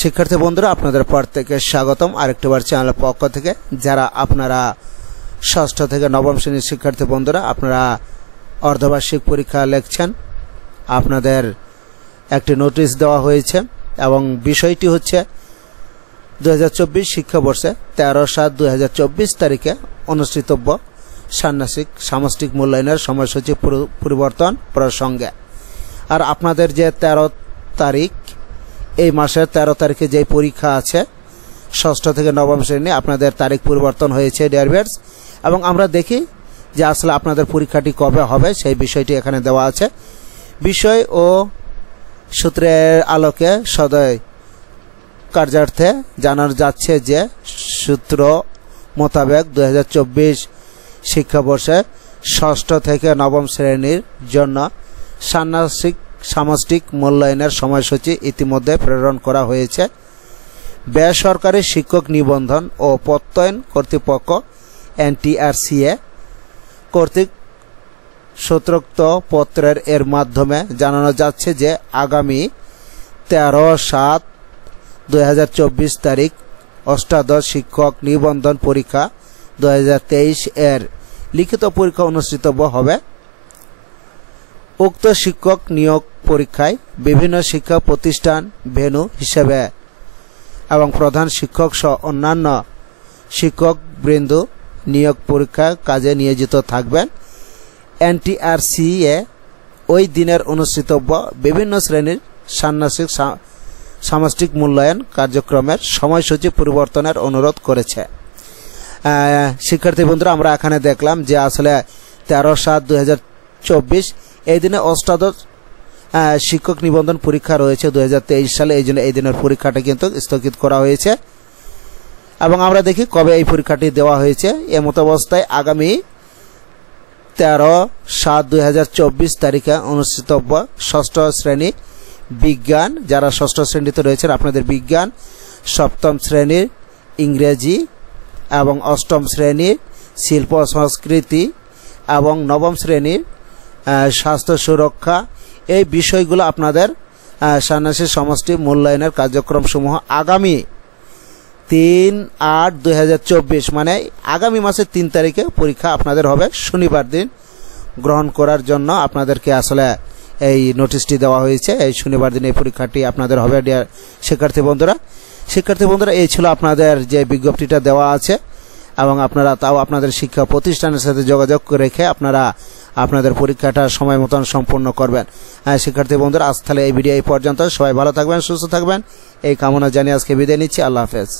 শিক্ষার্থী বন্ধুরা আপনাদের প্রত্যেককে স্বাগতম আরেকটিবার চ্যানেলের পক্ষ থেকে। যারা আপনারা ষষ্ঠ থেকে নবম শ্রেণীর শিক্ষার্থী বন্ধুরা আপনারা অর্ধবার্ষিক পরীক্ষা লিখছেন, আপনাদের একটি নোটিশ দেওয়া হয়েছে এবং বিষয়টি হচ্ছে 2024 শিক্ষাবর্ষে 13/7/2024 তারিখে অনুষ্ঠিতব্য ষান্মাসিক সামষ্টিক মূল্যায়নের সময়সূচি পরিবর্তন প্রসঙ্গে। আর আপনাদের যে 13 তারিখ, এই মাসের 13 তারিখে যে পরীক্ষা আছে ষষ্ঠ থেকে নবম শ্রেণী, আপনাদের তারিখ পরিবর্তন হয়েছে ডিয়ার ভিউয়ার্স। এবং আমরা দেখি যে আসলে আপনাদের পরীক্ষাটি কবে হবে সেই বিষয়টি এখানে দেওয়া আছে। বিষয় ও সূত্রের আলোকে সদয় কার্যার্থে জানানো যাচ্ছে যে সূত্র মোতাবেক 2024 শিক্ষাবর্ষে ষষ্ঠ থেকে নবম শ্রেণীর জন্য ষান্মাসিক সামষ্টিক মূল্যায়নের সময়সূচি ইতিমধ্যে প্রেরণ করা হয়েছে। বেসরকারি শিক্ষক নিবন্ধন ও প্রত্যয়ন কর্তৃপক্ষ NTRCA কর্তৃক সূত্রোক্ত পত্রের এর মাধ্যমে জানানো যাচ্ছে যে আগামী 13/7/2024 তারিখ অষ্টাদশ শিক্ষক নিবন্ধন পরীক্ষা 2023 এর লিখিত পরীক্ষা অনুষ্ঠিত হবে। উক্ত শিক্ষক নিয়োগ পরীক্ষায় বিভিন্ন শিক্ষা প্রতিষ্ঠান ভেন্যু হিসেবে এবং প্রধান শিক্ষক সহ অন্যান্য শিক্ষক বৃন্দ নিয়োগ পরীক্ষা কাজে নিয়োজিত থাকবেন। NTRCA ওই দিনের অনুষ্ঠিতব্য বিভিন্ন শ্রেণীর ষান্মাসিক সামষ্টিক মূল্যায়ন কার্যক্রমের সময়সূচি পরিবর্তনের অনুরোধ করেছে। শিক্ষার্থী বন্ধুরা আমরা এখানে দেখলাম যে আসলে 13/7/2024 এই দিনে অষ্টাদশ শিক্ষক নিবন্ধন পরীক্ষা রয়েছে 2023 সালে, এই জন্য এই দিনের পরীক্ষাটা কিন্তু স্থগিত করা হয়েছে। এবং আমরা দেখি কবে এই পরীক্ষাটি দেওয়া হয়েছে। এমত অবস্থায় আগামী 13/7/2024 তারিখে অনুষ্ঠিতব্য ষষ্ঠ শ্রেণী বিজ্ঞান, যারা ষষ্ঠ শ্রেণীতে রয়েছেন আপনাদের বিজ্ঞান, সপ্তম শ্রেণীর ইংরেজি এবং অষ্টম শ্রেণীর শিল্প সংস্কৃতি এবং নবম শ্রেণীর স্বাস্থ্য সুরক্ষা, এই বিষয়গুলো আপনাদের ষান্মাসিক সমষ্টি মূল্যায়নের কার্যক্রমসমূহ আগামী 3/8/2024 মানে আগামী মাসের 3 তারিখে পরীক্ষা আপনাদের হবে। শনিবার দিন গ্রহণ করার জন্য আপনাদেরকে আসলে এই নোটিশটি দেওয়া হয়েছে। এই শনিবার দিন এই পরীক্ষাটি আপনাদের হবে শিক্ষার্থী বন্ধুরা। এই ছিল আপনাদের যে বিজ্ঞপ্তিটা দেওয়া আছে এবং আপনারা তাও আপনাদের শিক্ষা প্রতিষ্ঠানের সাথে যোগাযোগ রেখে আপনারা আপনাদের পরীক্ষাটা সময় মতন সম্পূর্ণ করবেন। শিক্ষার্থী বন্ধুরা আজ তাহলে এই ভিডিও এই পর্যন্ত। সবাই ভালো থাকবেন, সুস্থ থাকবেন এই কামনা জানিয়ে আজকে বিদায় নিচ্ছি। আল্লাহ হাফেজ।